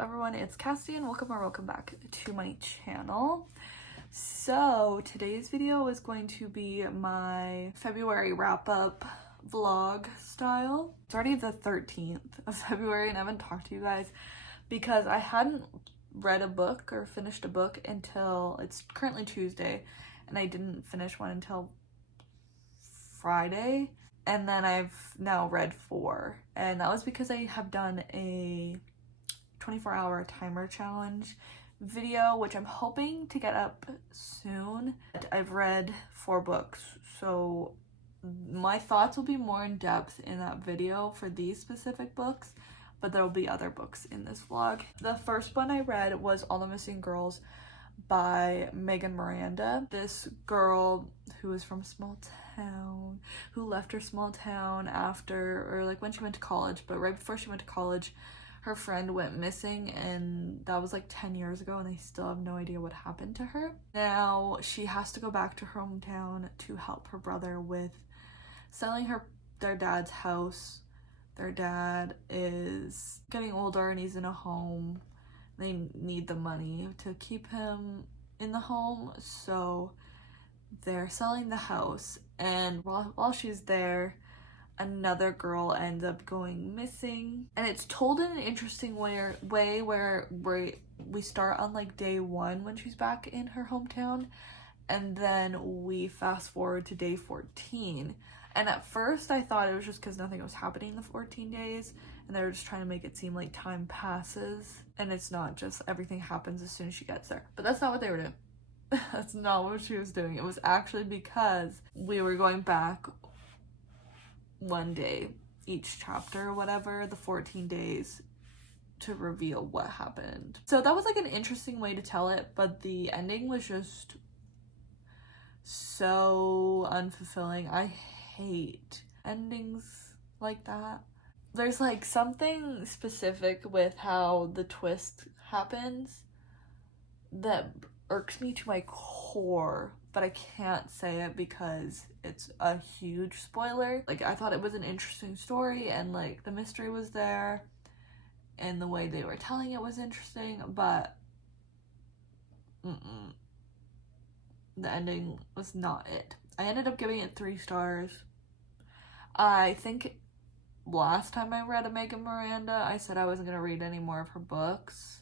everyone, it's Cassie and welcome back to my channel. So today's video is going to be my February wrap-up vlog style. It's already the 13th of February and I haven't talked to you guys because I hadn't read a book or finished a book until it's currently Tuesday, and I didn't finish one until Friday, and then I've now read 4, and that was because I have done a 24-hour timer challenge video, which I'm hoping to get up soon. I've read 4 books, so my thoughts will be more in depth in that video for these specific books, but there will be other books in this vlog. The first one I read was All the Missing Girls by Megan Miranda. This girl who is from a small town, who left her small town after, or like when she went to college, but right before she went to college, her friend went missing, and that was like 10 years ago, and they still have no idea what happened to her. Now she has to go back to her hometown to help her brother with selling their dad's house. Their dad is getting older and he's in a home. They need the money to keep him in the home, so they're selling the house, and while she's there, another girl ends up going missing, and it's told in an interesting way where we start on like day 1 when she's back in her hometown, and then we fast forward to day 14. And at first I thought it was just because nothing was happening in the 14 days and they were just trying to make it seem like time passes, and it's not, just everything happens as soon as she gets there. But that's not what they were doing. That's not what she was doing. It was actually because we were going back one day each chapter or whatever, the 14 days, to reveal what happened. So that was like an interesting way to tell it, but the ending was just so unfulfilling. I hate endings like that. There's like something specific with how the twist happens that irks me to my core, but I can't say it because it's a huge spoiler. Like, I thought it was an interesting story and like the mystery was there and the way they were telling it was interesting, but the ending was not it. I ended up giving it 3 stars. I think last time I read a Megan Miranda, I said I wasn't gonna read any more of her books,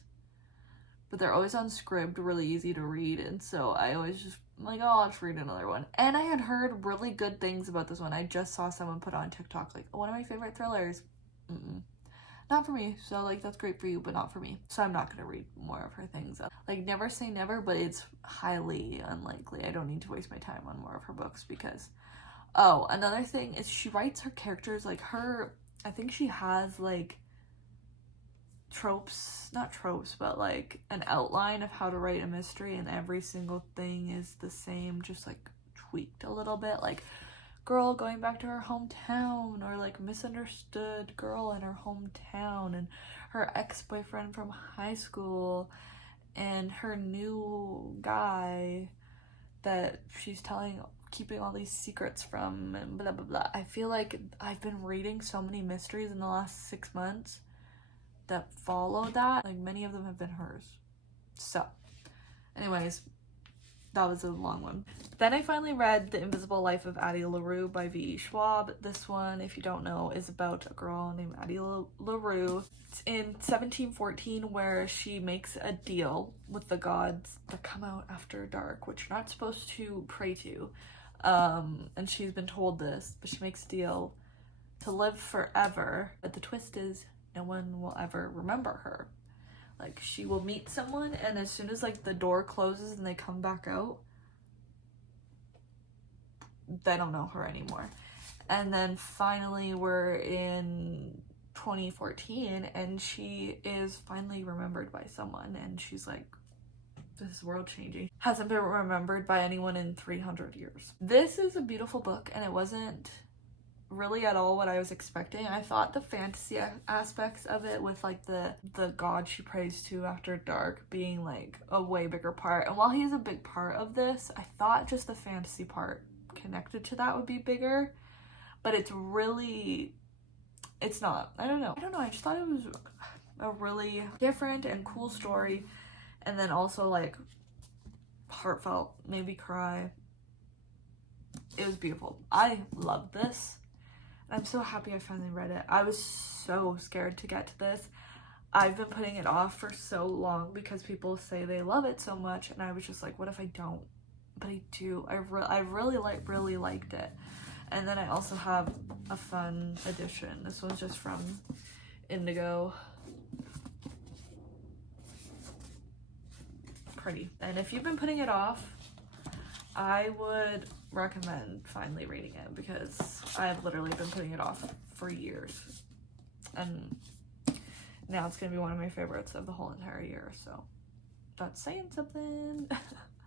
but they're always on Scribd, really easy to read, and so I always just like, oh, I'll just read another one. And I had heard really good things about this one. I just saw someone put on TikTok like, one of my favorite thrillers. Not for me. So like, that's great for you, but not for me. So I'm not gonna read more of her things. Like, never say never, but it's highly unlikely. I don't need to waste my time on more of her books because, oh, another thing is she writes her characters like I think she has like not tropes, but like an outline of how to write a mystery, and every single thing is the same, just like tweaked a little bit, like girl going back to her hometown, or like misunderstood girl in her hometown, and her ex-boyfriend from high school, and her new guy that she's keeping all these secrets from, and blah blah blah. I feel like I've been reading so many mysteries in the last 6 months that follow that. Like, many of them have been hers. So anyways, that was a long one. Then I finally read The Invisible Life of Addie LaRue by V.E. Schwab. This one, if you don't know, is about a girl named Addie LaRue. It's in 1714, where she makes a deal with the gods that come out after dark, which you're not supposed to pray to. And she's been told this, but she makes a deal to live forever. But the twist is, no one will ever remember her. Like, she will meet someone, and as soon as like the door closes and they come back out, they don't know her anymore. And then finally we're in 2014 and she is finally remembered by someone, and she's like, this is world changing. Hasn't been remembered by anyone in 300 years. This is a beautiful book, and it wasn't really at all what I was expecting. I thought the fantasy aspects of it, with like the god she prays to after dark being like a way bigger part, and while he's a big part of this, I thought just the fantasy part connected to that would be bigger, but it's not. I don't know, I just thought it was a really different and cool story, and then also like heartfelt, made me cry. It was beautiful. I loved this. I'm so happy I finally read it. I was so scared to get to this. I've been putting it off for so long because people say they love it so much, and I was just like, what if I don't? But I do. I really liked it. And then I also have a fun edition. This one's just from Indigo. Pretty. And if you've been putting it off, I would recommend finally reading it because I've literally been putting it off for years. And now it's going to be one of my favorites of the whole entire year, so that's saying something.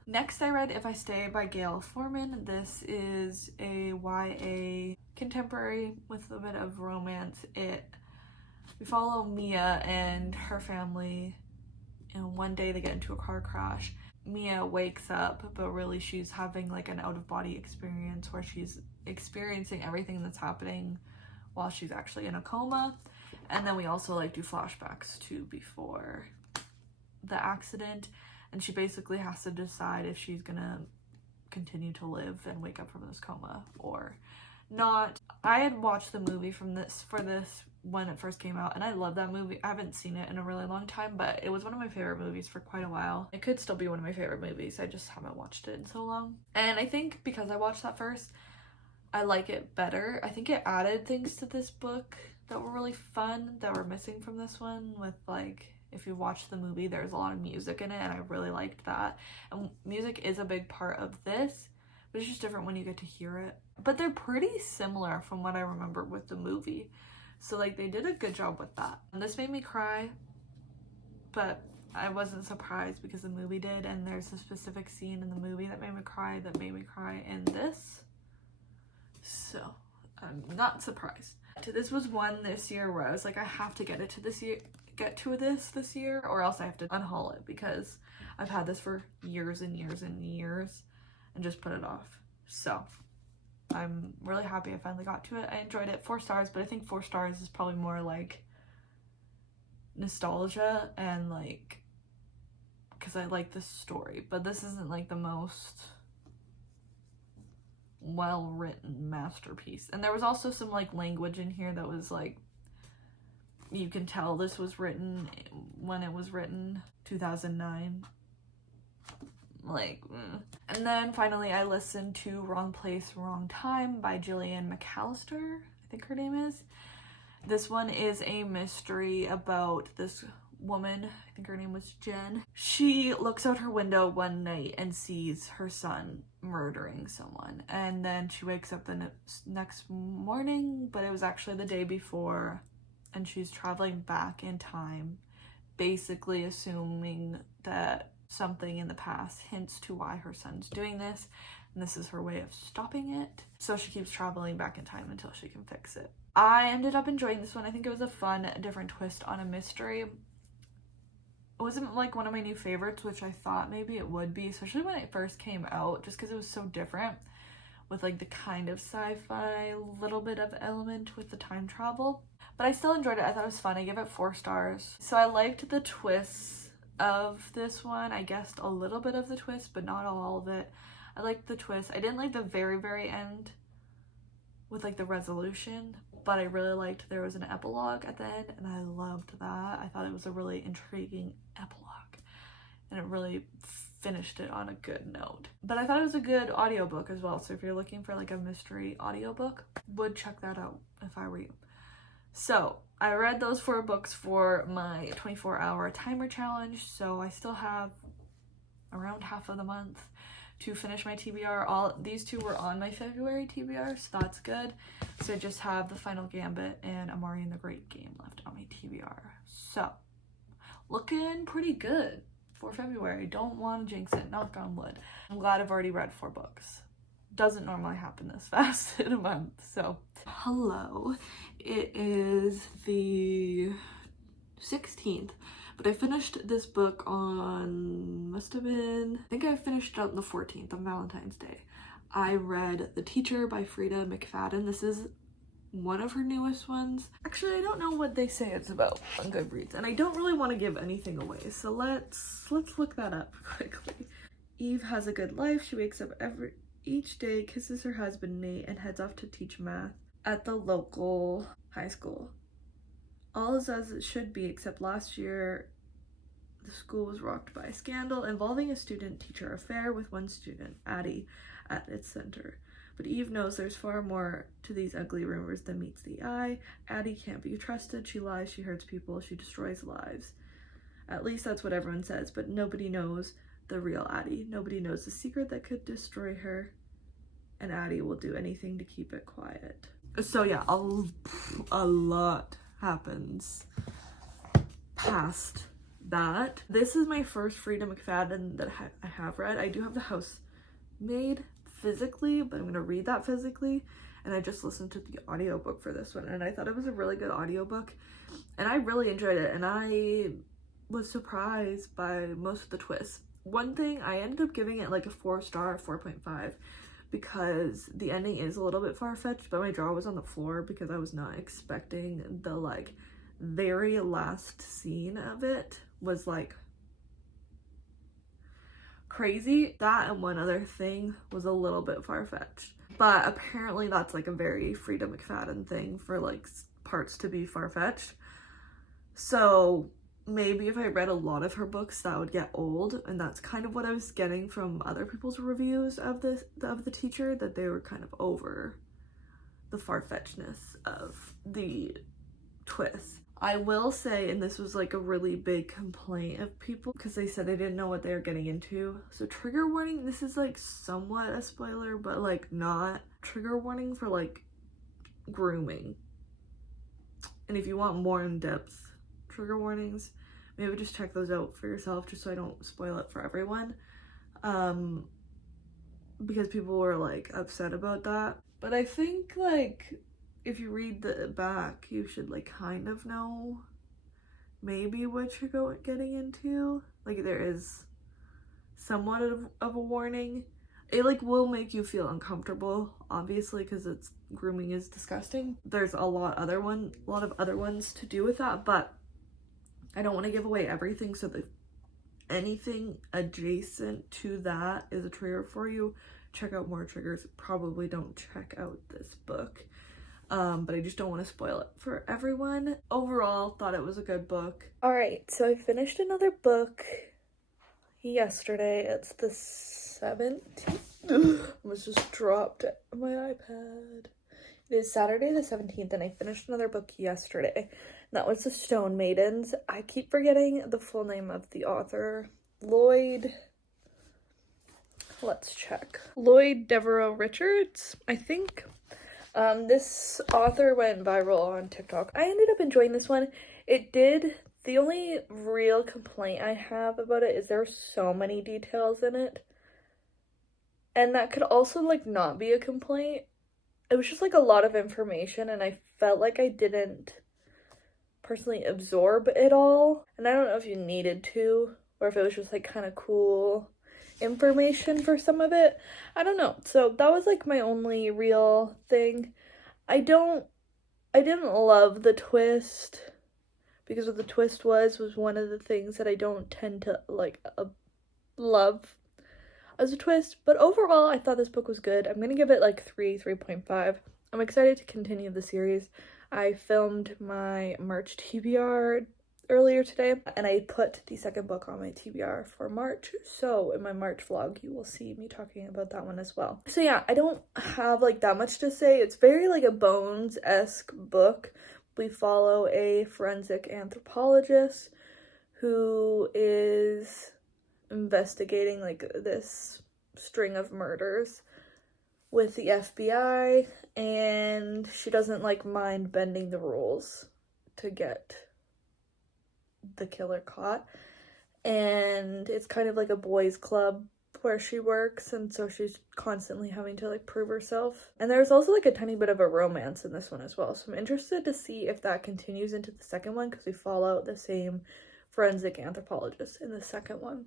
Next, I read If I Stay by Gail Forman. This is a YA contemporary with a bit of romance. We follow Mia and her family, and one day they get into a car crash. Mia wakes up, but really she's having like an out-of-body experience where she's experiencing everything that's happening while she's actually in a coma. And then we also like do flashbacks to before the accident, and she basically has to decide if she's gonna continue to live and wake up from this coma or not. I had watched the movie for this when it first came out, and I love that movie. I haven't seen it in a really long time, but it was one of my favorite movies for quite a while. It could still be one of my favorite movies. I just haven't watched it in so long. And I think because I watched that first, I like it better. I think it added things to this book that were really fun that were missing from this one. With like, if you watch the movie, there's a lot of music in it, and I really liked that. And music is a big part of this, but it's just different when you get to hear it. But they're pretty similar from what I remember with the movie. So like they did a good job with that. And this made me cry, but I wasn't surprised because the movie did, and there's a specific scene in the movie that made me cry in this. So I'm not surprised. This was one this year where I was like, I have to get to this year, or else I have to unhaul it because I've had this for years and years and years and just put it off. So I'm really happy I finally got to it. I enjoyed it. 4 stars, but I think 4 stars is probably more like nostalgia and like because I like the story, but this isn't like the most well-written masterpiece. And there was also some like language in here that was like, you can tell this was written when it was written, 2009. Like, And then finally I listened to Wrong Place, Wrong Time by Gillian McAllister, I think her name is. This one is a mystery about this woman, I think her name was Jen. She looks out her window one night and sees her son murdering someone, and then she wakes up the next morning, but it was actually the day before, and she's traveling back in time, basically assuming that something in the past hints to why her son's doing this, and this is her way of stopping it. So she keeps traveling back in time until she can fix it. I ended up enjoying this one. I think it was a fun, different twist on a mystery. It wasn't like one of my new favorites, which I thought maybe it would be, especially when it first came out, just because it was so different with like the kind of sci-fi little bit of element with the time travel. But I still enjoyed it. I thought it was fun. I give it 4 stars. So I liked the twists of this one. I guessed a little bit of the twist, but not all of it. I liked the twist. I didn't like the very end with like the resolution, but I really liked there was an epilogue at the end, and I loved that. I thought it was a really intriguing epilogue, and it really finished it on a good note. But I thought it was a good audiobook as well, so if you're looking for like a mystery audiobook, would check that out if I were you. So I read those 4 books for my 24-hour timer challenge, so I still have around half of the month to finish my TBR. These 2 were on my February TBR, so that's good. So I just have The Final Gambit and Amari and the Great Game left on my TBR. So looking pretty good for February. Don't want to jinx it, knock on wood. I'm glad I've already read 4 books. Doesn't normally happen this fast in a month. So hello, it is the 16th, but I finished this book on, I think I finished it on the 14th, on Valentine's Day. I read The Teacher by Frida McFadden. This is one of her newest ones. Actually, I don't know what they say it's about on Goodreads, and I don't really want to give anything away, so let's look that up quickly. Eve has a good life. She wakes up each day, kisses her husband Nate, and heads off to teach math at the local high school. All is as it should be, except last year the school was rocked by a scandal involving a student-teacher affair with one student, Addie, at its center. But Eve knows there's far more to these ugly rumors than meets the eye. Addie can't be trusted. She lies, she hurts people, she destroys lives. At least that's what everyone says, but nobody knows the real Addie. Nobody knows the secret that could destroy her, and Addie will do anything to keep it quiet. So yeah, a lot happens past that. This is my first Frida McFadden that I have read. I do have The Housemaid physically, but I'm gonna read that physically, and I just listened to the audiobook for this one, and I thought it was a really good audiobook, and I really enjoyed it, and I was surprised by most of the twists. One thing, I ended up giving it like a 4-star, 4.5, because the ending is a little bit far-fetched, but my jaw was on the floor because I was not expecting the like very last scene of it was like crazy. That and one other thing was a little bit far-fetched, but apparently that's like a very Frida McFadden thing for like parts to be far-fetched. So maybe if I read a lot of her books that would get old, and that's kind of what I was getting from other people's reviews of the teacher, that they were kind of over the far-fetchedness of the twist. I will say, and this was like a really big complaint of people because they said they didn't know what they were getting into. So trigger warning, this is like somewhat a spoiler, but like not. Trigger warning for like grooming. And if you want more in-depth trigger warnings, maybe just check those out for yourself just so I don't spoil it for everyone. Because people were like upset about that. But I think like if you read the back, you should like kind of know maybe what you're getting into. Like there is somewhat of a warning. It like will make you feel uncomfortable, obviously, because it's grooming is disgusting. There's a lot of other ones to do with that, but I don't want to give away everything, so that anything adjacent to that is a trigger for you. Check out more triggers. Probably don't check out this book. But I just don't want to spoil it for everyone. Overall, thought it was a good book. Alright, so I finished another book yesterday. It's the 17th. I almost just dropped my iPad. It is Saturday the 17th, and I finished another book yesterday. And that was The Stone Maidens. I keep forgetting the full name of the author. Let's check. Lloyd Devereaux Richards, I think. This author went viral on TikTok. I ended up enjoying this one. The only real complaint I have about it is there are so many details in it. And that could also like not be a complaint. It was just like a lot of information, and I felt like I didn't personally absorb it all. And I don't know if you needed to, or if it was just like kind of cool information for some of it. I don't know. So that was like my only real thing. I didn't love the twist, because what the twist was one of the things that I don't tend to like love as a twist. But overall, I thought this book was good. I'm gonna give it like 3.5. I'm excited to continue the series. I filmed my March TBR earlier today, and I put the second book on my TBR for March, so in my March vlog you will see me talking about that one as well. So yeah, I don't have like that much to say. It's very like a Bones-esque book. We follow a forensic anthropologist who is investigating like this string of murders with the FBI, and she doesn't like mind bending the rules to get the killer caught. And it's kind of like a boys club where she works, and so she's constantly having to like prove herself. And there's also like a tiny bit of a romance in this one as well, so I'm interested to see if that continues into the second one, because we follow the same forensic anthropologist in the second one.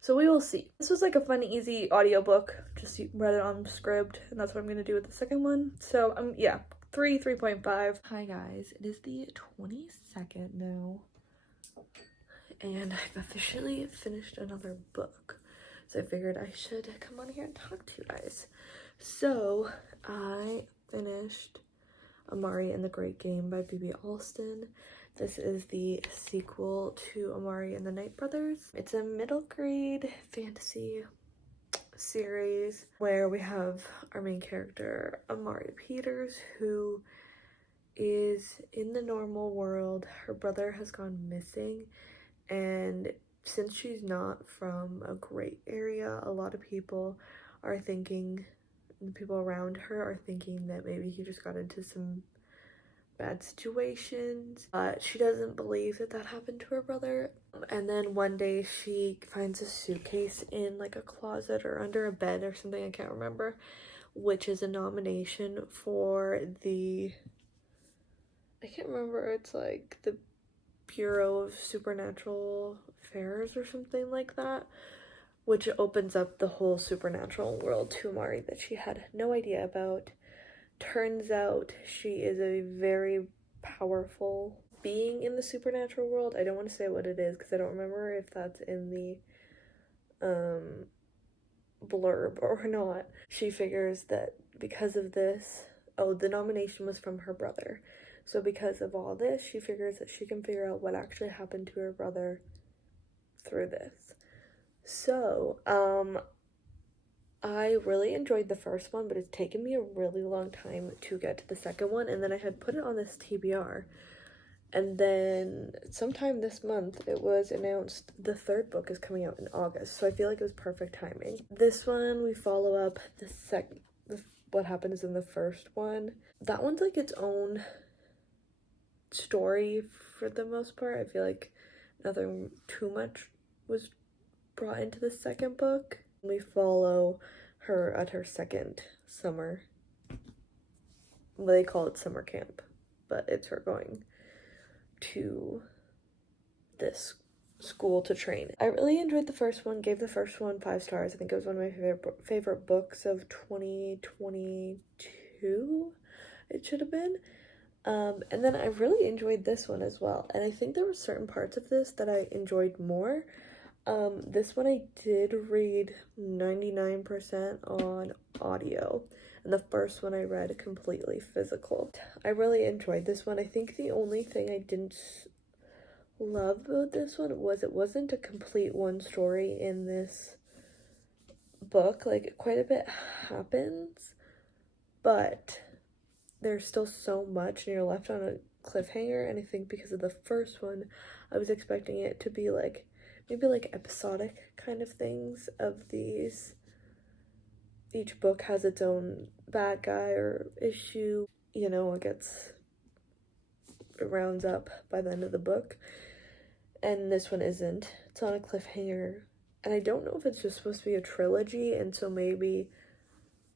So we will see. This was like a fun, easy audiobook. Just read it on Scribd, and that's what I'm gonna do with the second one. So yeah, 3.5. Hi guys, it is the 22nd now, and I've officially finished another book. So I figured I should come on here and talk to you guys. So I finished Amari and the Great Game by B.B. Alston. This is the sequel to Amari and the Night Brothers. It's a middle grade fantasy series where we have our main character, Amari Peters, who is in the normal world. Her brother has gone missing, and since she's not from a great area, a lot of people are thinking, the people around her are thinking that maybe he just got into some bad situations. She doesn't believe that that happened to her brother. And then one day she finds a suitcase in like a closet or under a bed or something, I can't remember, which is a nomination for the, I can't remember, it's like the Bureau of Supernatural Affairs or something like that, which opens up the whole supernatural world to Amari that she had no idea about. Turns out she is a very powerful being in the supernatural world. I don't want to say what it is because I don't remember if that's in the blurb or not. She figures that because of this, the nomination was from her brother. So because of all this, she figures that she can figure out what actually happened to her brother through this. So, I really enjoyed the first one, but it's taken me a really long time to get to the second one, and then I had put it on this TBR, and then sometime this month it was announced the third book is coming out in August, so I feel like it was perfect timing. This one, we follow up what happens in the first one. That one's like its own story for the most part. I feel like nothing too much was brought into the second book. We follow her at her second summer. Well, they call it summer camp, but it's her going to this school to train. I really enjoyed the first one, gave the first one 5 stars. I think it was one of my favorite books of 2022, it should have been. And then I really enjoyed this one as well. And I think there were certain parts of this that I enjoyed more. This one I did read 99% on audio, and the first one I read completely physical. I really enjoyed this one. I think the only thing I didn't love about this one was it wasn't a complete one story in this book. Like, quite a bit happens, but there's still so much and you're left on a cliffhanger. And I think because of the first one, I was expecting it to be like maybe like episodic kind of things of these. Each book has its own bad guy or issue, you know, it rounds up by the end of the book. And this one isn't. It's on a cliffhanger. And I don't know if it's just supposed to be a trilogy, and so maybe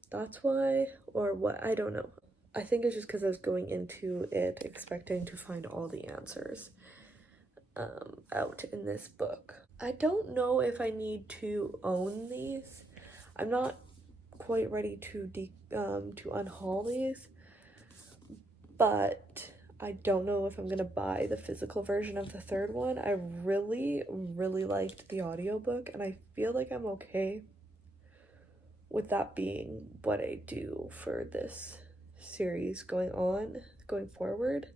that's why, or what, I don't know. I think it's just because I was going into it expecting to find all the answers out in this book. I don't know if I need to own these. I'm not quite ready to unhaul these, but I don't know if I'm gonna buy the physical version of the third one. I really liked the audiobook, and I feel like I'm okay with that being what I do for this series going forward.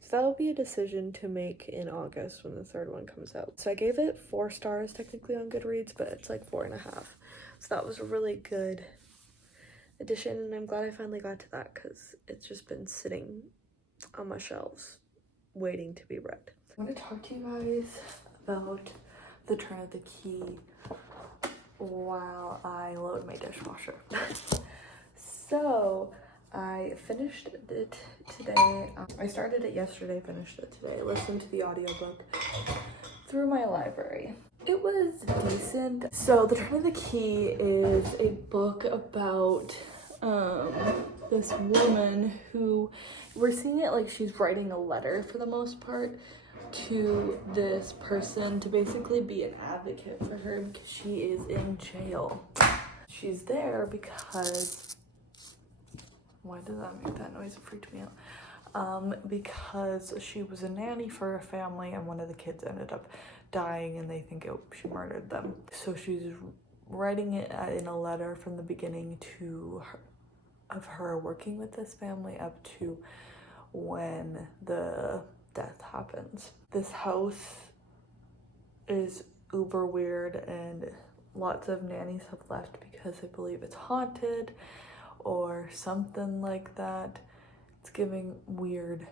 So that'll be a decision to make in August when the third one comes out. So I gave it 4 stars technically on Goodreads, but it's like 4.5. So that was a really good addition, and I'm glad I finally got to that because it's just been sitting on my shelves waiting to be read. I want to talk to you guys about The Turn of the Key while I load my dishwasher. So I finished it today. I started it yesterday, finished it today. Listened to the audiobook through my library. It was decent. So The Turn of the Key is a book about this woman who, we're seeing it like she's writing a letter for the most part to this person to basically be an advocate for her because she is in jail. She's there because Why did that make that noise? It freaked me out. Because she was a nanny for a family and one of the kids ended up dying and they think she murdered them. So she's writing it in a letter from the beginning to her, of her working with this family up to when the death happens. This house is uber weird and lots of nannies have left because they believe it's haunted or something like that. It's giving weird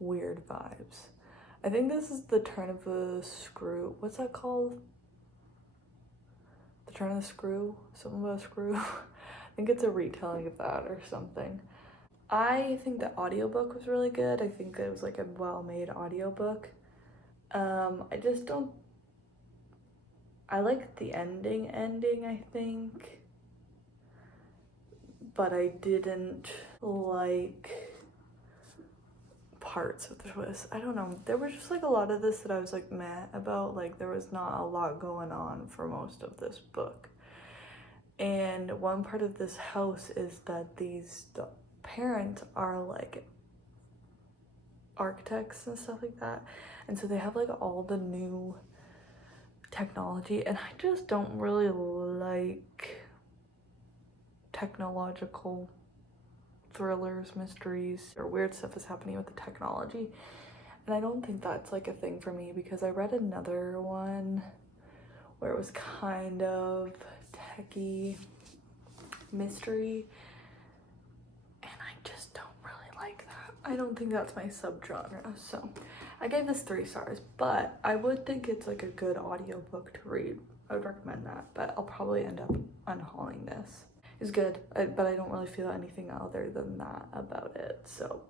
vibes. I think this is the turn of the screw. What's that called? The turn of the screw? Something about a screw? I think it's a retelling of that or something. I think the audiobook was really good. I think it was like a well-made audiobook. I just don't... I like the ending, I think. But I didn't like parts of the twist. I don't know. There was just like a lot of this that I was like meh about. Like there was not a lot going on for most of this book. And one part of this house is that the parents are like architects and stuff like that. And so they have like all the new technology and I just don't really like technological thrillers, mysteries, or weird stuff is happening with the technology. And I don't think that's like a thing for me because I read another one where it was kind of techie mystery and I just don't really like that. I don't think that's my subgenre. So I gave this 3 stars, but I would think it's like a good audiobook to read. I would recommend that, but I'll probably end up unhauling this. It's good, but I don't really feel anything other than that about it. So,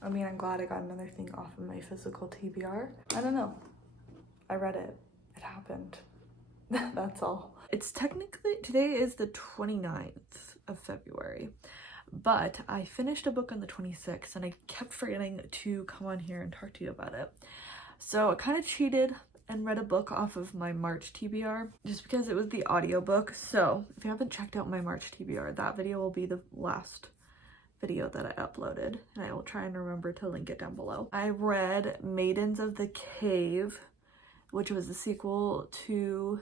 I mean, I'm glad I got another thing off of my physical TBR. I don't know. I read it. It happened. That's all. It's technically, today is the 29th of February, but I finished a book on the 26th and I kept forgetting to come on here and talk to you about it. So I kind of cheated and read a book off of my March TBR just because it was the audiobook. So if you haven't checked out my March TBR, that video will be the last video that I uploaded and I will try and remember to link it down below. I read Maidens of the Cave, which was the sequel to,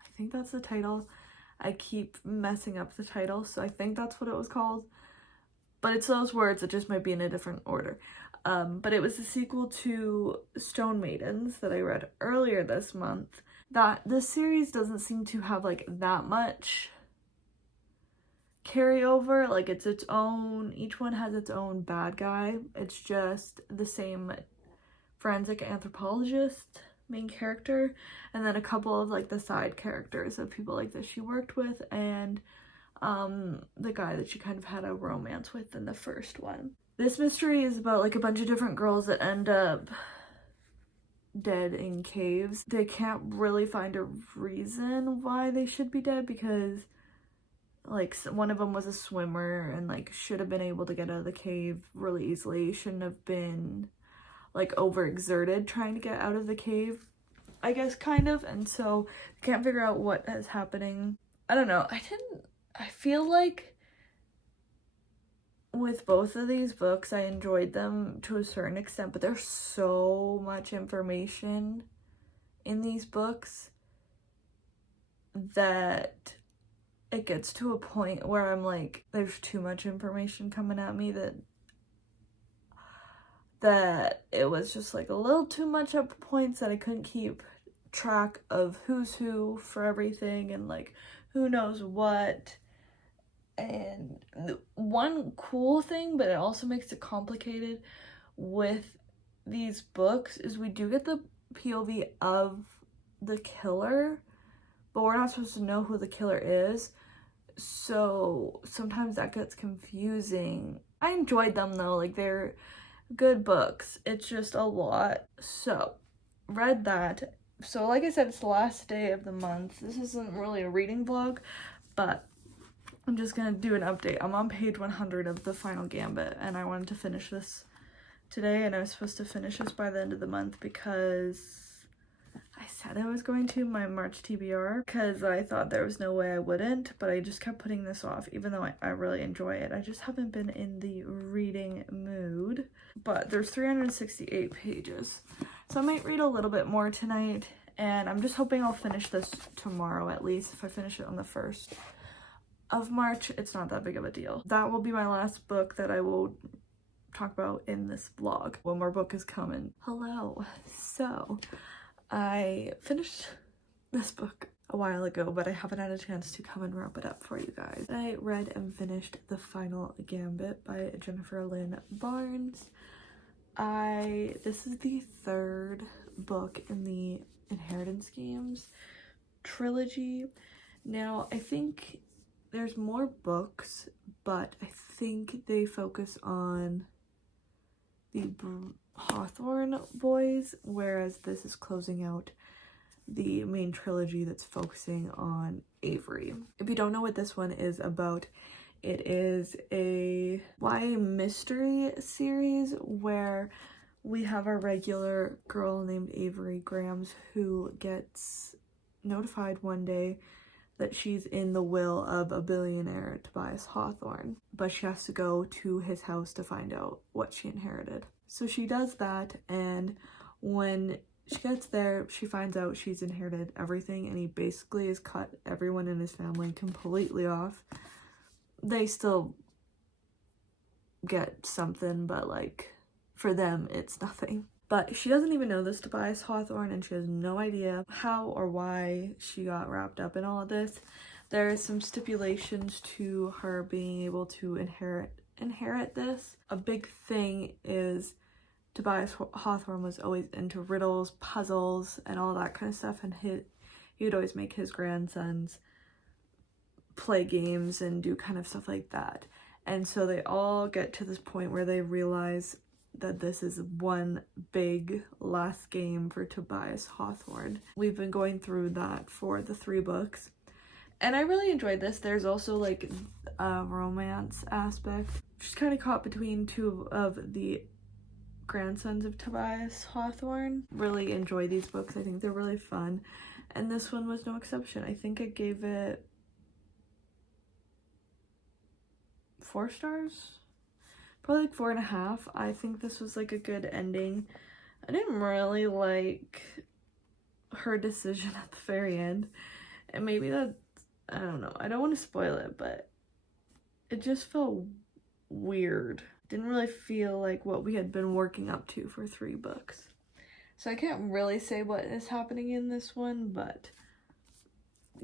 I think that's the title. I keep messing up the title, so I think that's what it was called. But it's those words, it just might be in a different order. But it was the sequel to Stone Maidens that I read earlier this month. This series doesn't seem to have like that much carryover. Like it's its own, each one has its own bad guy. It's just the same forensic anthropologist main character and then a couple of like the side characters of people like that she worked with and the guy that she kind of had a romance with in the first one. This mystery is about like a bunch of different girls that end up dead in caves. They can't really find a reason why they should be dead because like one of them was a swimmer and like should have been able to get out of the cave really easily. Shouldn't have been like overexerted trying to get out of the cave, I guess, kind of. And so I can't figure out what is happening. I don't know. I feel like with both of these books, I enjoyed them to a certain extent, but there's so much information in these books that it gets to a point where I'm like, there's too much information coming at me that it was just like a little too much at points that I couldn't keep track of who's who for everything and like who knows what. And one cool thing, but it also makes it complicated with these books, is we do get the POV of the killer, but we're not supposed to know who the killer is. So sometimes that gets confusing. I enjoyed them though, like they're good books. It's just a lot. So read that. So like I said, it's the last day of the month. This isn't really a reading vlog, but I'm just gonna do an update. I'm on page 100 of The Final Gambit and I wanted to finish this today and I was supposed to finish this by the end of the month because I said said I was going to my March TBR because I thought there was no way I wouldn't, but I just kept putting this off even though I really enjoy it. I just haven't been in the reading mood. But there's 368 pages, so I might read a little bit more tonight, and I'm just hoping I'll finish this tomorrow at least. If I finish it on the 1st of March, it's not that big of a deal. That will be my last book that I will talk about in this vlog. One more book is coming. Hello. So I finished this book a while ago, but I haven't had a chance to come and wrap it up for you guys. I read and finished The Final Gambit by Jennifer Lynn Barnes. This is the 3rd book in the Inheritance Games trilogy. Now, I think there's more books, but I think they focus on the Hawthorne boys, whereas this is closing out the main trilogy that's focusing on Avery. If you don't know what this one is about, it is a YA mystery series where we have our regular girl named Avery Grams who gets notified one day that she's in the will of a billionaire, Tobias Hawthorne, but she has to go to his house to find out what she inherited. So she does that, and when she gets there, she finds out she's inherited everything, and he basically has cut everyone in his family completely off. They still get something, but like, for them, it's nothing. But she doesn't even know this Tobias Hawthorne, and she has no idea how or why she got wrapped up in all of this. There are some stipulations to her being able to inherit this. A big thing is Tobias Hawthorne was always into riddles, puzzles, and all that kind of stuff, and he would always make his grandsons play games and do kind of stuff like that. And so they all get to this point where they realize that this is one big last game for Tobias Hawthorne. We've been going through that for the 3 books, and I really enjoyed this. There's also like a romance aspect. She's kind of caught between 2 of the grandsons of Tobias Hawthorne. Really enjoy these books. I think they're really fun, and this one was no exception. I think I gave it 4 stars, probably like 4.5. I think this was like a good ending. I didn't really like her decision at the very end, and maybe that, I don't know, I don't want to spoil it, but it just felt weird. Didn't really feel like what we had been working up to for 3 books. So I can't really say what is happening in this one, but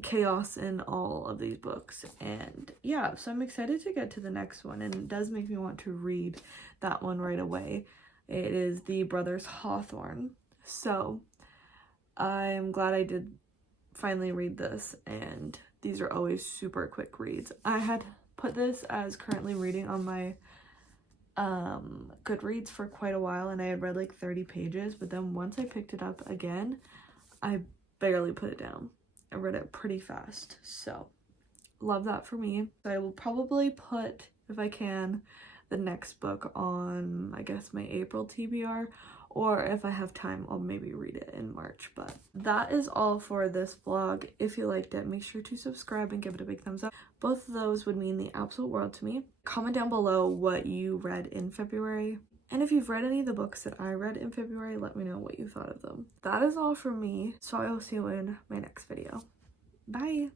chaos in all of these books. And yeah, so I'm excited to get to the next one, and it does make me want to read that one right away. It is The Brothers Hawthorne. So I'm glad I did finally read this, and these are always super quick reads. I had put this as currently reading on my Goodreads for quite a while, and I had read like 30 pages, but then once I picked it up again, I barely put it down. I read it pretty fast, so love that for me. I will probably put, if I can, the next book on, I guess, my April TBR, or if I have time, I'll maybe read it in March. But that is all for this vlog. If you liked it, make sure to subscribe and give it a big thumbs up. Both of those would mean the absolute world to me. Comment down below what you read in February. And if you've read any of the books that I read in February, let me know what you thought of them. That is all from me, so I will see you in my next video. Bye!